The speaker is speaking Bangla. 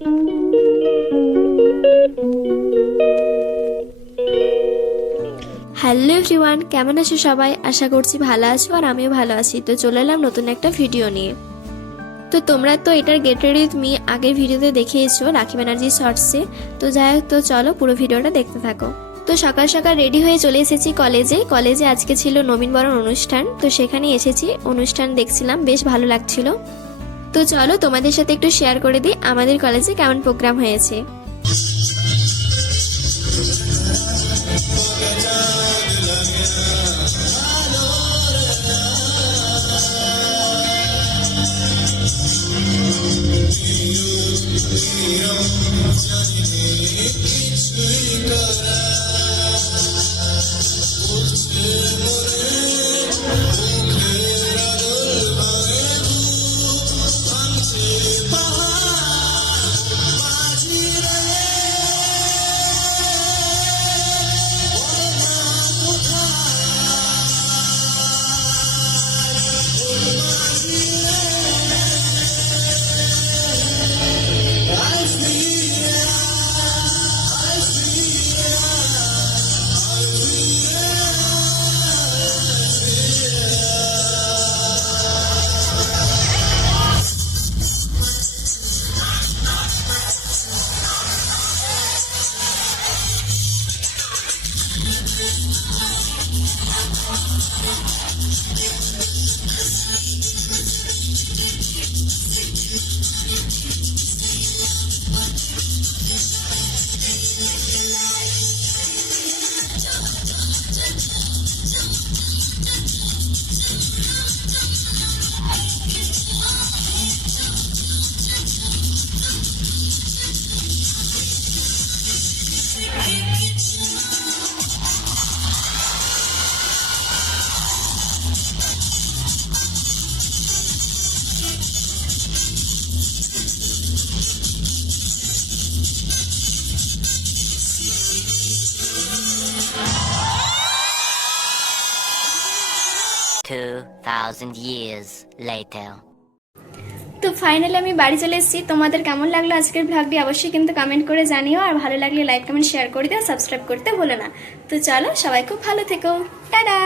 হ্যালো এভরিওয়ান, কেমন আছো সবাই? আশা করছি ভালো আছো আর আমিও ভালো আছি। তো চলে এলাম নতুন একটা ভিডিও নিয়ে। তো তোমরা তো এটার গেট রেডি উইথ মি আগের ভিডিওতে দেখিয়েছো রাখি ব্যানার্জি শর্টসে। তো যাই হোক, তো চলো পুরো ভিডিওটা দেখতে থাকো। তো সকাল সকাল রেডি হয়ে চলে এসেছি কলেজে আজকে ছিল নবীনবরণ অনুষ্ঠান। তো সেখানে এসেছি, অনুষ্ঠান দেখছিলাম, বেশ ভালো লাগছিল। তো চলো তোমাদের সাথে একটু শেয়ার করে দিই আমাদের কলেজে কেমন প্রোগ্রাম হয়েছে। Thousand years later. তো ফাইনালি আমি বাড়ি চলে এসেছি। তোমাদের কেমন লাগলো আজকের ভ্লগটি অবশ্যই কিন্তু কমেন্ট করে জানিও, আর ভালো লাগলে লাইক কমেন্ট শেয়ার করে দিও, সাবস্ক্রাইব করতে ভুলো না। তো চলো, সবাই খুব ভালো থেকো, টাটা।